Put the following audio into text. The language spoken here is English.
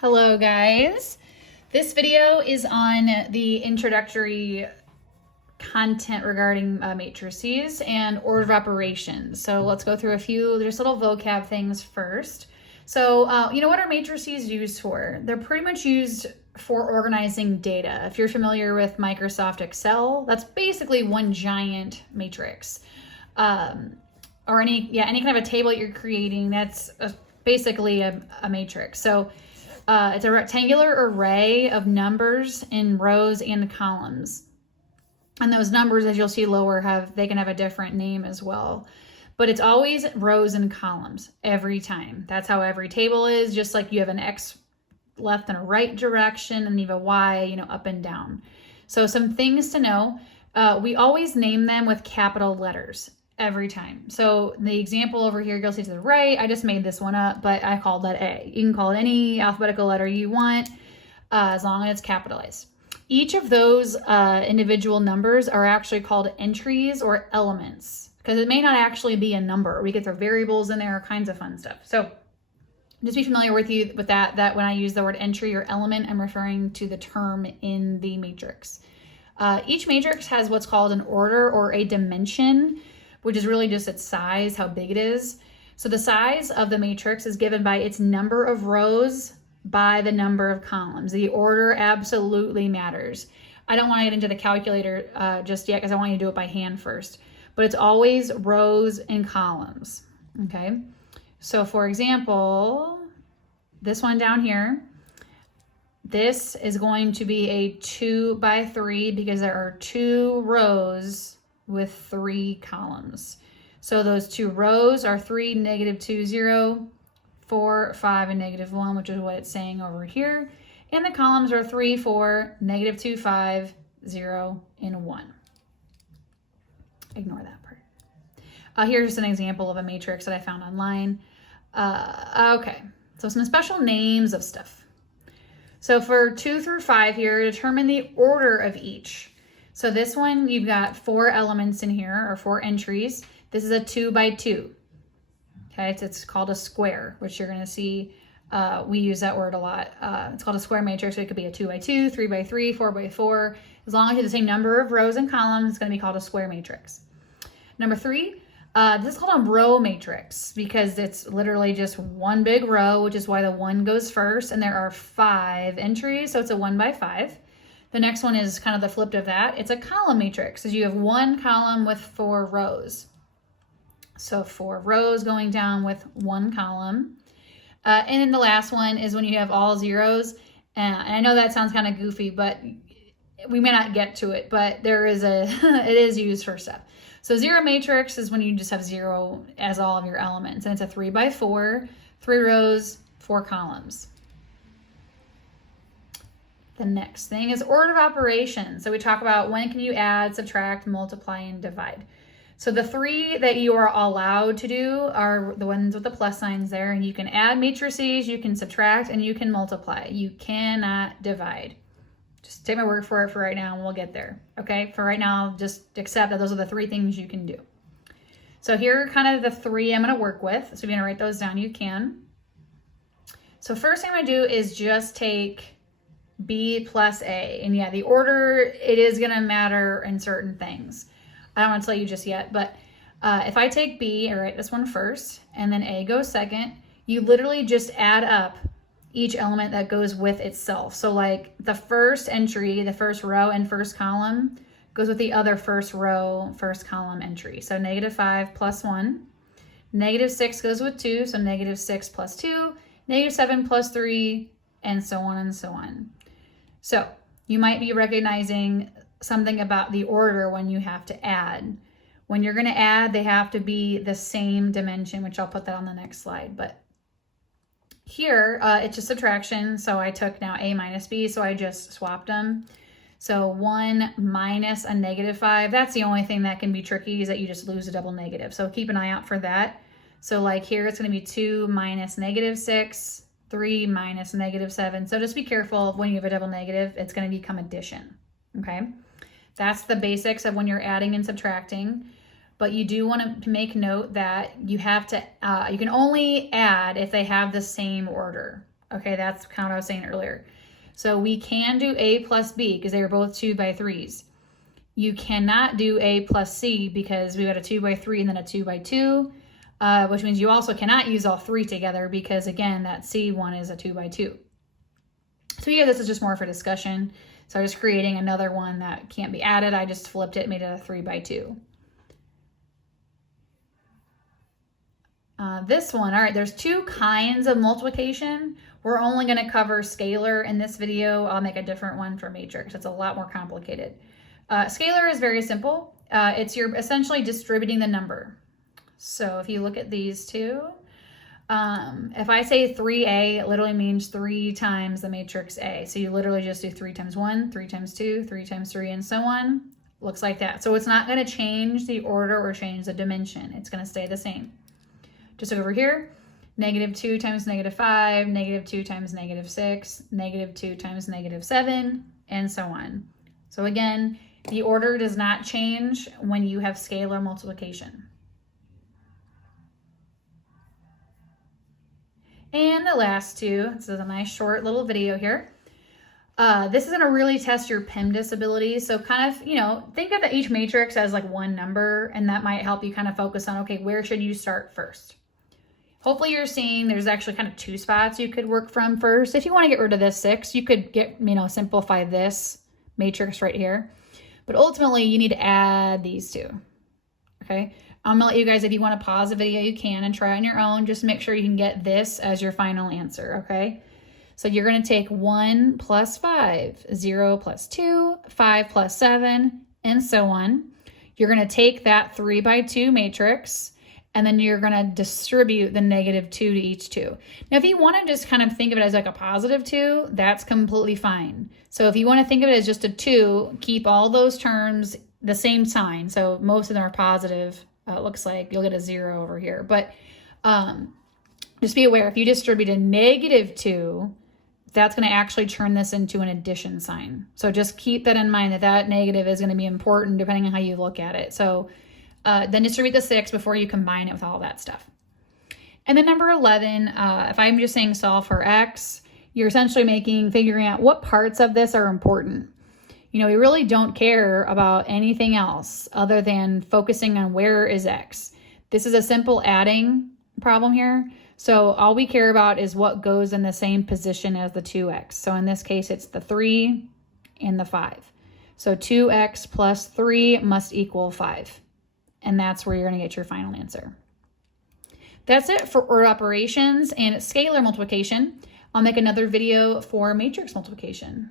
Hello guys. This video is on the introductory content regarding matrices and order of operations. So let's go through a few just little vocab things first. So you know what are matrices used for? They're pretty much used for organizing data. If you're familiar with Microsoft Excel, that's basically one giant matrix. Or any kind of a table that you're creating, that's basically a matrix. So it's a rectangular array of numbers in rows and columns. And those numbers, as you'll see lower, they can have a different name as well. But it's always rows and columns every time. That's how every table is, just like you have an X left and a right direction, and you have a Y, up and down. So some things to know, we always name them with capital letters every time. So the example over here, you'll see to the right, I just made this one up, but I called that A. You can call it any alphabetical letter you want, as long as it's capitalized. Each of those individual numbers are actually called entries or elements, because it may not actually be a number. We get the variables in there, all kinds of fun stuff. So just be familiar with that when I use the word entry or element, I'm referring to the term in the matrix. Each matrix has what's called an order or a dimension, which is really just its size, how big it is. So the size of the matrix is given by its number of rows by the number of columns. The order absolutely matters. I don't want to get into the calculator just yet because I want you to do it by hand first. But it's always rows and columns, okay? So for example, this one down here, this is going to be a 2 by 3 because there are 2 rows with 3 columns. So those 2 rows are 3, -2, 0, 4, 5, and -1, which is what it's saying over here. And the columns are 3, 4, -2, 5, 0, and 1. Ignore that part. Here's just an example of a matrix that I found online. Okay, so some special names of stuff. So for 2 through 5 here, determine the order of each. So this one, you've got 4 elements in here, or 4 entries. This is a 2 by 2. Okay, it's called a square, which you're going to see. We use that word a lot. It's called a square matrix. So it could be a 2 by 2, 3 by 3, 4 by 4. As long as you have the same number of rows and columns, it's going to be called a square matrix. Number 3, this is called a row matrix because it's literally just one big row, which is why the 1 goes first. And there are 5 entries, so it's a 1 by 5. The next one is kind of the flip of that. It's a column matrix, because you have 1 column with 4 rows. So 4 rows going down with 1 column. And then the last one is when you have all zeros. And I know that sounds kind of goofy, but we may not get to it, but there is it is used for stuff. So 0 matrix is when you just have 0 as all of your elements. And it's a 3 by 4, 3 rows, 4 columns. The next thing is order of operations. So we talk about when can you add, subtract, multiply, and divide. So the 3 that you are allowed to do are the ones with the plus signs there. And you can add matrices, you can subtract, and you can multiply. You cannot divide. Just take my word for it for right now and we'll get there. Okay, for right now, just accept that those are the 3 things you can do. So here are kind of the 3 I'm going to work with. So if you're going to write those down, you can. So first thing I'm going to do is just take B plus A. And yeah, the order, it is going to matter in certain things. I don't want to tell you just yet, but if I take B, I write this one first, and then A goes second, you literally just add up each element that goes with itself. So like the first entry, the first row and first column goes with the other first row, first column entry. So -5 plus 1. -6 goes with 2, so -6 plus 2. -7 plus 3, and so on and so on. So you might be recognizing something about the order when you have to add. When you're going to add, they have to be the same dimension, which I'll put that on the next slide. But here, it's just subtraction. So I took now A minus B, so I just swapped them. So 1 minus a -5, that's the only thing that can be tricky, is that you just lose a double negative. So keep an eye out for that. So like here, it's going to be 2 minus -6. 3 minus -7. So just be careful when you have a double negative, it's going to become addition. Okay, that's the basics of when you're adding and subtracting. But you do want to make note that you have to, you can only add if they have the same order. Okay, that's kind of what I was saying earlier. So we can do A plus B because they were both 2 by 3s. You cannot do A plus C because we got a 2 by 3 and then a 2 by 2, which means you also cannot use all 3 together because, again, that C one is a 2 by 2. So yeah, this is just more for discussion. So I was creating another one that can't be added. I just flipped it, made it a 3 by 2. This one, all right, there's 2 kinds of multiplication. We're only going to cover scalar in this video. I'll make a different one for matrix. It's a lot more complicated. Scalar is very simple. You're essentially distributing the number. So if you look at these two, if I say 3A, it literally means 3 times the matrix A. So you literally just do 3 times 1, 3 times 2, 3 times 3, and so on. Looks like that. So it's not going to change the order or change the dimension. It's going to stay the same. Just look over here. -2 times -5, -2 times -6, -2 times -7, and so on. So again, the order does not change when you have scalar multiplication. And the last two, this is a nice short little video here. This is going to really test your PEMDAS abilities. So kind of, think of each matrix as like one number, and that might help you kind of focus on, okay, where should you start first? Hopefully you're seeing there's actually kind of 2 spots you could work from first. If you want to get rid of this 6, you could simplify this matrix right here. But ultimately you need to add these 2, okay? I'm gonna let you guys, if you want to pause the video, you can and try on your own. Just make sure you can get this as your final answer, okay? So you're gonna take 1 plus 5, 0 plus 2, 5 plus 7, and so on. You're gonna take that 3 by 2 matrix, and then you're going to distribute the -2 to each 2. Now, if you want to just kind of think of it as like a positive 2, that's completely fine. So if you want to think of it as just a 2, keep all those terms the same sign. So most of them are positive. It looks like you'll get a 0 over here. But just be aware, if you distribute a -2, that's going to actually turn this into an addition sign. So just keep that in mind, that negative is going to be important depending on how you look at it. So then distribute the 6 before you combine it with all that stuff. And then number 11, if I'm just saying solve for x, you're essentially figuring out what parts of this are important. We really don't care about anything else other than focusing on where is x. This is a simple adding problem here. So all we care about is what goes in the same position as the 2x. So in this case, it's the 3 and the 5. So 2x plus 3 must equal 5. And that's where you're going to get your final answer. That's it for order operations and scalar multiplication. I'll make another video for matrix multiplication.